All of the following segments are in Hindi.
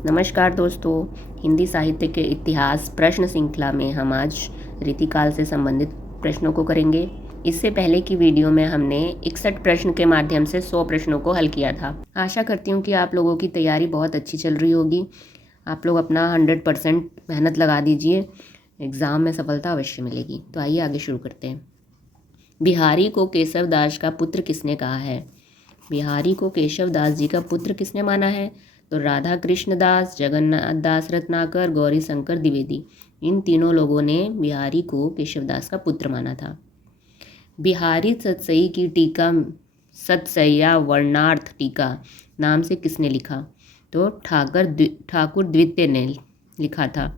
नमस्कार दोस्तों, हिंदी साहित्य के इतिहास प्रश्न श्रृंखला में हम आज रीतिकाल से संबंधित प्रश्नों को करेंगे। इससे पहले की वीडियो में हमने 61 प्रश्न के माध्यम से 100 प्रश्नों को हल किया था। आशा करती हूँ कि आप लोगों की तैयारी बहुत अच्छी चल रही होगी। आप लोग अपना 100% मेहनत लगा दीजिए, एग्ज़ाम में सफलता अवश्य मिलेगी। तो आइए आगे शुरू करते हैं। बिहारी को केशव दास का पुत्र किसने कहा है? बिहारी को केशव दास जी का पुत्र किसने माना है? तो राधा कृष्ण दास, जगन्नाथ दास रत्नाकर, गौरी शंकर द्विवेदी, इन तीनों लोगों ने बिहारी को केशव दास का पुत्र माना था। बिहारी सतसई की टीका सतसैया वर्णार्थ टीका नाम से किसने लिखा? तो ठाकुर द्वितीय ने लिखा था।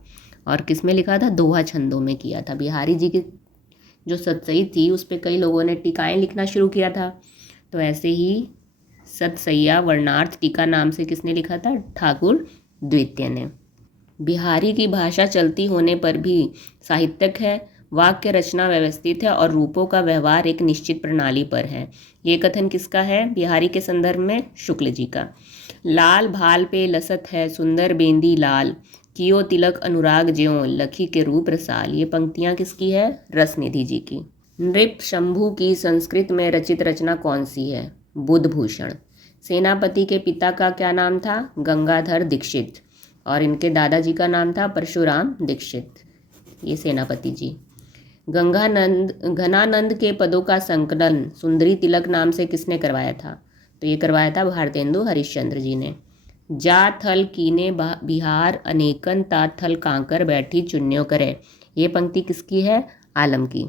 और किस में लिखा था? दोहा छंदों में किया था। बिहारी जी की जो सतसई थी उस पर कई लोगों ने टीकाएँ लिखना शुरू किया था। तो ऐसे ही सतसैया वर्णार्थ टीका नाम से किसने लिखा था? ठाकुर द्वितीय ने। बिहारी की भाषा चलती होने पर भी साहित्यिक है, वाक्य रचना व्यवस्थित है और रूपों का व्यवहार एक निश्चित प्रणाली पर है। ये कथन किसका है बिहारी के संदर्भ में? शुक्ल जी का। लाल भाल पे लसत है सुंदर बेंदी लाल, कियो तिलक अनुराग ज्यों लखी के रूप रसाल, ये पंक्तियाँ किसकी है? रसनिधि जी की। नृप शंभू की संस्कृत में रचित रचना कौन सी है? बुधभूषण। सेनापति के पिता का क्या नाम था? गंगाधर दीक्षित। और इनके दादाजी का नाम था परशुराम दीक्षित। ये सेनापति जी। घनानंद के पदों का संकलन सुंदरी तिलक नाम से किसने करवाया था? तो ये करवाया था भारतेंदु हरिश्चंद्र जी ने। जा थल कीने बिहार अनेकन ता थल कांकर बैठी चुन्यो करे, ये पंक्ति किसकी है? आलम की।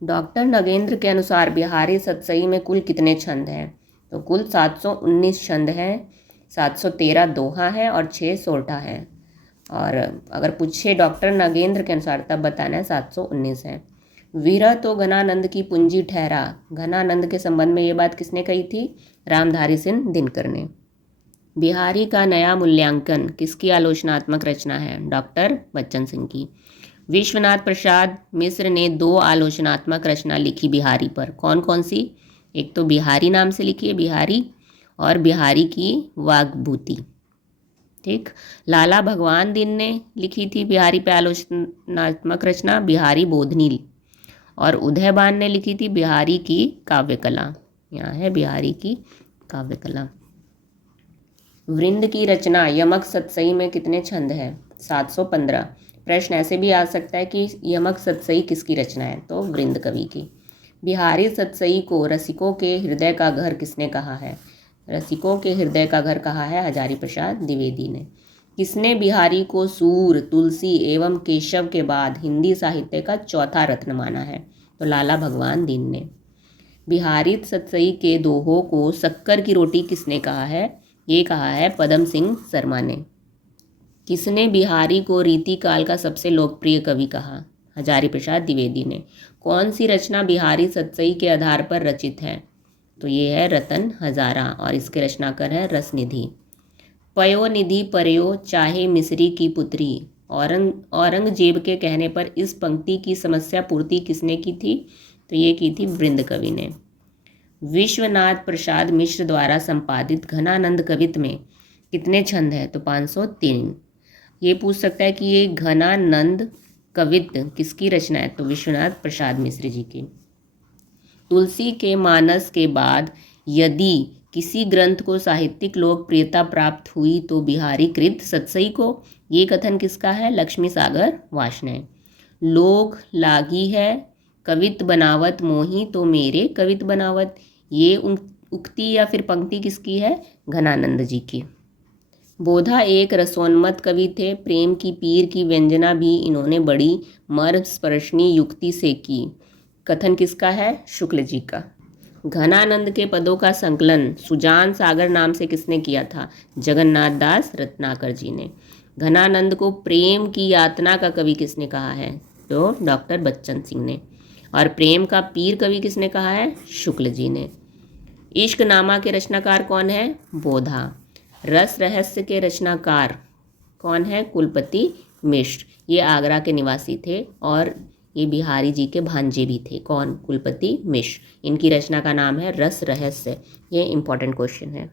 डॉक्टर नगेंद्र के अनुसार बिहारी सतसई में कुल कितने छंद हैं? तो कुल 719 छंद हैं, 713 दोहा है और 6 सोरठा है। और अगर पूछे डॉक्टर नगेंद्र के अनुसार तब बताना है 719 है। विरह तो घनानंद की पूंजी ठहरा, घनानंद के संबंध में ये बात किसने कही थी? रामधारी सिंह दिनकर ने। बिहारी का नया मूल्यांकन किसकी आलोचनात्मक रचना है? डॉक्टर बच्चन सिंह की। विश्वनाथ प्रसाद मिश्र ने 2 आलोचनात्मक रचना लिखी बिहारी पर, कौन कौन सी? एक तो बिहारी नाम से लिखी है बिहारी, और बिहारी की वाग्भूति। ठीक। लाला भगवान दीन ने लिखी थी बिहारी पे आलोचनात्मक रचना बिहारी बोधनी, और उदयबान ने लिखी थी बिहारी की काव्य कला। यहाँ है बिहारी की काव्य कला। वृंद की रचना यमक सतसई में कितने छंद है? 715। प्रश्न ऐसे भी आ सकता है कि यमक सतसई किसकी रचना है? तो वृंद कवि की। बिहारी सतसई को रसिकों के हृदय का घर किसने कहा है? रसिकों के हृदय का घर कहा है हजारी प्रसाद द्विवेदी ने। किसने बिहारी को सूर, तुलसी एवं केशव के बाद हिंदी साहित्य का चौथा रत्न माना है? तो लाला भगवान दीन ने। बिहारी सतसई के दोहों को शक्कर की रोटी किसने कहा है? ये कहा है पदम सिंह शर्मा ने। किसने बिहारी को रीतिकाल का सबसे लोकप्रिय कवि कहा? हजारी प्रसाद द्विवेदी ने। कौन सी रचना बिहारी सतसई के आधार पर रचित है? तो ये है रतन हजारा, और इसके रचनाकार है रसनिधि। पयो निधि परयो चाहे मिस्री की पुत्री, औरंगजेब के कहने पर इस पंक्ति की समस्या पूर्ति किसने की थी? तो ये की थी वृंद कवि ने। विश्वनाथ प्रसाद मिश्र द्वारा संपादित घनानंद कवित्व में कितने छंद है? तो 503। ये पूछ सकता है कि ये घनानंद कवित्व किसकी रचना है? तो विश्वनाथ प्रसाद मिश्र जी की। तुलसी के मानस के बाद यदि किसी ग्रंथ को साहित्यिक लोकप्रियता प्राप्त हुई तो बिहारी कृत सतसई को, ये कथन किसका है? लक्ष्मी सागर वार्ष्णेय। लोग लागी है कवित बनावत मोही तो मेरे कवित बनावत, ये उक्ति या फिर पंक्ति किसकी है? घनानंद जी की। बोधा एक रसोन्मत्त कवि थे, प्रेम की पीर की व्यंजना भी इन्होंने बड़ी मर्मस्पर्शनी युक्ति से की, कथन किसका है? शुक्ल जी का। घनानंद के पदों का संकलन सुजान सागर नाम से किसने किया था? जगन्नाथ दास रत्नाकर जी ने। घनानंद को प्रेम की यातना का कवि किसने कहा है? तो डॉक्टर बच्चन सिंह ने। और प्रेम का पीर कवि किसने कहा है? शुक्ल जी ने। इश्क नामा के रचनाकार कौन है? बोधा। रस रहस्य के रचनाकार कौन है? कुलपति मिश्र। ये आगरा के निवासी थे और ये बिहारी जी के भांजे भी थे। कौन? कुलपति मिश्र। इनकी रचना का नाम है रस रहस्य। ये इंपॉर्टेंट क्वेश्चन है।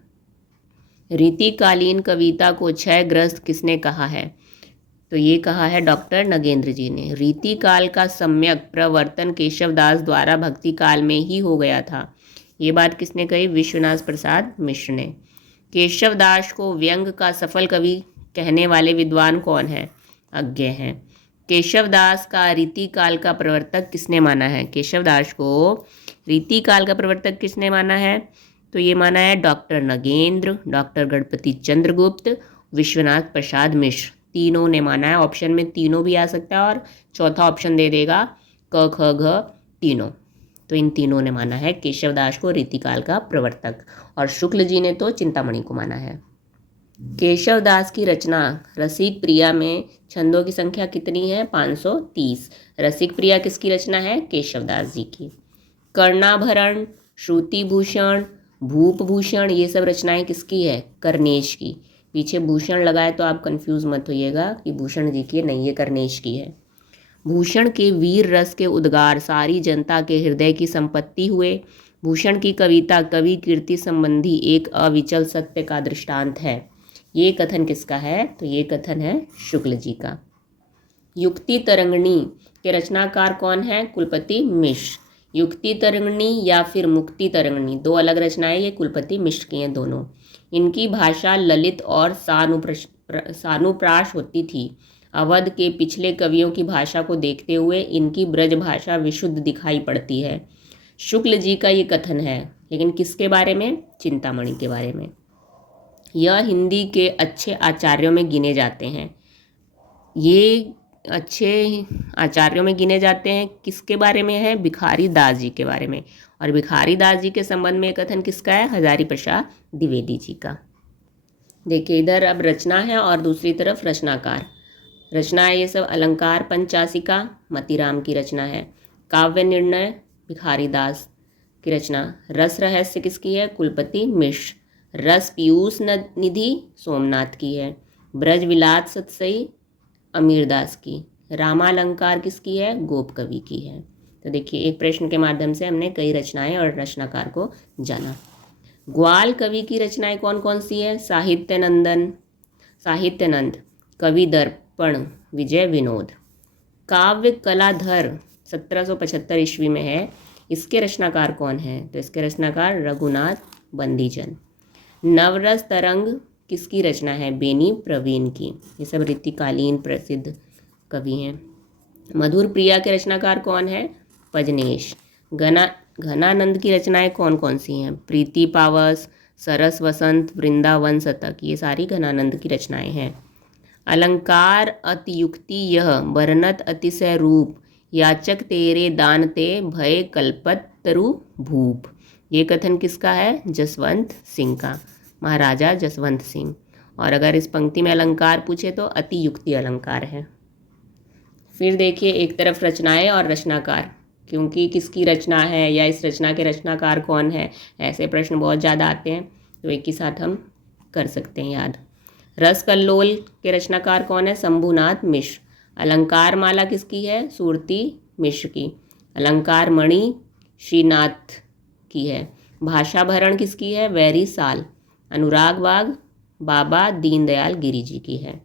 रीतिकालीन कविता को क्षयग्रस्त किसने कहा है? तो ये कहा है डॉक्टर नगेंद्र जी ने। रीतिकाल का सम्यक प्रवर्तन केशवदास द्वारा भक्ति काल में ही हो गया था। ये बात किसने कही? विश्वनाथ प्रसाद मिश्र ने। केशवदास को व्यंग का सफल कवि कहने वाले विद्वान कौन है? अज्ञ हैं। केशवदास का रीतिकाल का प्रवर्तक किसने माना है? केशवदास को रीतिकाल का प्रवर्तक किसने माना है? तो ये माना है डॉक्टर नगेंद्र, डॉक्टर गणपति चंद्रगुप्त, विश्वनाथ प्रसाद मिश्र। तीनों ने माना है। ऑप्शन में तीनों भी आ सकता है और चौथा ऑप्शन दे देगा क ख घ तीनों। तो इन तीनों ने माना है केशवदास को रीतिकाल का प्रवर्तक, और शुक्ल जी ने तो चिंतामणि को माना है। केशवदास की रचना रसिक प्रिया में छंदों की संख्या कितनी है? 530। रसिक प्रिया किसकी रचना है? केशवदास जी की। कर्णाभरण, श्रुतिभूषण, भूपभूषण, ये सब रचनाएं किसकी है? कर्नेश की। पीछे भूषण लगाए तो आप कंफ्यूज मत होइएगा कि भूषण जी की नहीं, ये कर्नेश की है। भूषण के वीर रस के उद्गार सारी जनता के हृदय की संपत्ति हुए। भूषण की कविता कवि कीर्ति संबंधी एक अविचल सत्य का दृष्टांत है। ये कथन किसका है? तो ये कथन है शुक्ल जी का। युक्ति तरंगिणी के रचनाकार कौन है? कुलपति मिश्र। युक्ति तरंगिणी या फिर मुक्ति तरंगिणी, दो अलग रचनाएं, ये कुलपति मिश्र की हैं दोनों। इनकी भाषा ललित और सानुप्रास होती थी। अवध के पिछले कवियों की भाषा को देखते हुए इनकी ब्रज भाषा विशुद्ध दिखाई पड़ती है। शुक्ल जी का ये कथन है, लेकिन किसके बारे में? चिंतामणि के बारे में। यह हिंदी के अच्छे आचार्यों में गिने जाते हैं। ये अच्छे आचार्यों में गिने जाते हैं। किसके बारे में है? भिखारी दास जी के बारे में। और भिखारी दास जी के संबंध में कथन किसका है? हजारी प्रसाद द्विवेदी जी का। देखिए इधर अब रचना है और दूसरी तरफ रचनाकार। रचना है ये सब अलंकार पंचासिका मतीराम की रचना है। काव्य निर्णय भिखारी दास की रचना। रस रहस्य किसकी है? कुलपति मिश्र। रस पीयूष निधि सोमनाथ की है। ब्रज विलास सतसई अमीरदास की। रामालंकार किसकी है? गोप कवि की है। तो देखिए एक प्रश्न के माध्यम से हमने कई रचनाएं और रचनाकार को जाना। ग्वाल कवि की रचनाएं कौन कौन सी है? साहित्यानंद, कवि दर्पण, विजय विनोद। काव्य कलाधर 1775 ईस्वी में है। इसके रचनाकार कौन है? तो इसके रचनाकार रघुनाथ बंदीजन। नवरस तरंग किसकी रचना है? बेनी प्रवीण की। ये सब रीतिकालीन प्रसिद्ध कवि हैं। मधुर प्रिया के रचनाकार कौन है? पजनेश। घनानंद की रचनाएं कौन कौन सी हैं? प्रीति पावस, सरस वसंत, वृंदावन शतक, ये सारी घनानंद की रचनाएं हैं। अलंकार अतियुक्ति यह बरनत अतिशय रूप, याचक तेरे दान ते भय कल्पत तरु भूप। ये कथन किसका है? जसवंत सिंह का, महाराजा जसवंत सिंह। और अगर इस पंक्ति में अलंकार पूछे तो अतियुक्ति अलंकार है। फिर देखिए एक तरफ रचनाएं और रचनाकार, क्योंकि किसकी रचना है या इस रचना के रचनाकार कौन है, ऐसे प्रश्न बहुत ज़्यादा आते हैं, तो एक ही साथ हम कर सकते हैं याद। रस कल्लोल के रचनाकार कौन है? शंभुनाथ मिश्र। अलंकार माला किसकी है? सूरती मिश्र की। अलंकार मणि श्रीनाथ की है। भाषा भरण किसकी है? वैरी साल। अनुराग बाग बाबा दीनदयाल गिरी जी की है।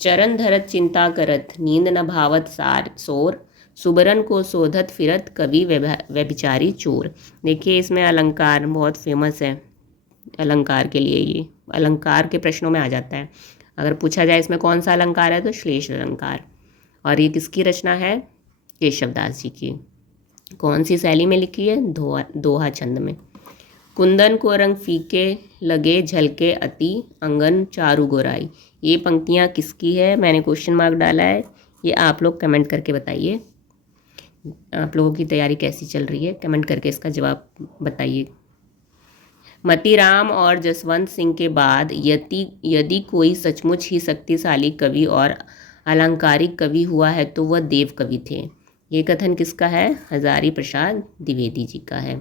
चरण धरत चिंता करत नींद न भावत सार सोर, सुबरन को शोधत फिरत कवि व्यभिचारी चोर। देखिए इसमें अलंकार बहुत फेमस है, अलंकार के लिए ये अलंकार के प्रश्नों में आ जाता है। अगर पूछा जाए इसमें कौन सा अलंकार है तो श्लेष अलंकार। और ये किसकी रचना है? केशवदास जी की। कौन सी शैली में लिखी है? दोहा छंद में। कुंदन को रंग फीके लगे झलके अति अंगन चारु गोराई। ये पंक्तियाँ किसकी है? मैंने क्वेश्चन मार्क डाला है, ये आप लोग कमेंट करके बताइए। आप लोगों की तैयारी कैसी चल रही है, कमेंट करके इसका जवाब बताइए। मतीराम और जसवंत सिंह के बाद यदि कोई सचमुच ही शक्तिशाली कवि और अलंकारिक कवि हुआ है तो वह देव कवि थे। ये कथन किसका है? हजारी प्रसाद द्विवेदी जी का है।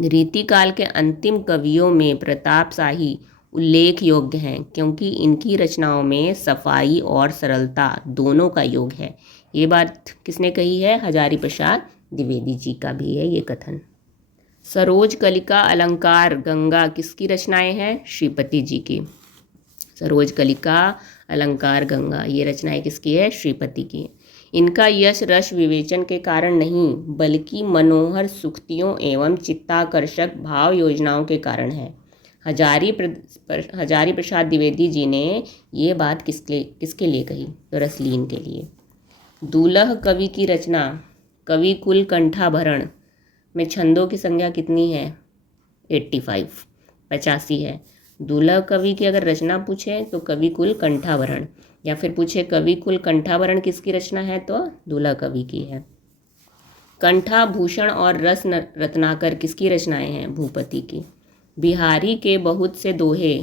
रीतिकाल के अंतिम कवियों में प्रताप शाही उल्लेख योग्य हैं, क्योंकि इनकी रचनाओं में सफाई और सरलता दोनों का योग है। ये बात किसने कही है? हजारी प्रसाद द्विवेदी जी का भी है ये कथन। सरोज कलिका अलंकार गंगा किसकी रचनाएं हैं? श्रीपति जी की। सरोज कलिका अलंकार गंगा ये रचनाएं किसकी है? श्रीपति की। इनका यश रस विवेचन के कारण नहीं बल्कि मनोहर सूक्तियों एवं चित्ताकर्षक भाव योजनाओं के कारण है। हजारी प्रसाद द्विवेदी जी ने ये बात किसके लिए कही? तो रसलीन के लिए। दूल्ह कवि की रचना कवि कुल कंठाभरण में छंदों की संख्या कितनी है? 85 है। दूल्ह कवि की अगर रचना पूछे तो कवि कुल कंठाभरण, या फिर पूछे कवि कुल कंठाभरण किसकी रचना है तो दूल्ह कवि की है। कंठाभूषण और रस रत्नाकर किसकी रचनाएं हैं? भूपति की। बिहारी के बहुत से दोहे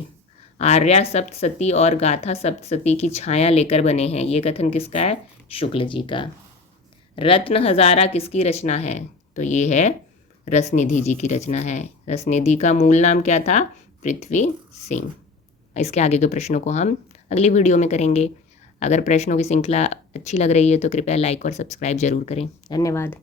आर्या सप्तसती और गाथा सप्तसती की छाया लेकर बने हैं, ये कथन किसका है? शुक्ल जी का। रत्न हजारा किसकी रचना है? तो ये है रसनिधि जी की रचना है। रसनिधि का मूल नाम क्या था? पृथ्वी सिंह। इसके आगे के प्रश्नों को हम अगली वीडियो में करेंगे। अगर प्रश्नों की श्रृंखला अच्छी लग रही है तो कृपया लाइक और सब्सक्राइब जरूर करें। धन्यवाद।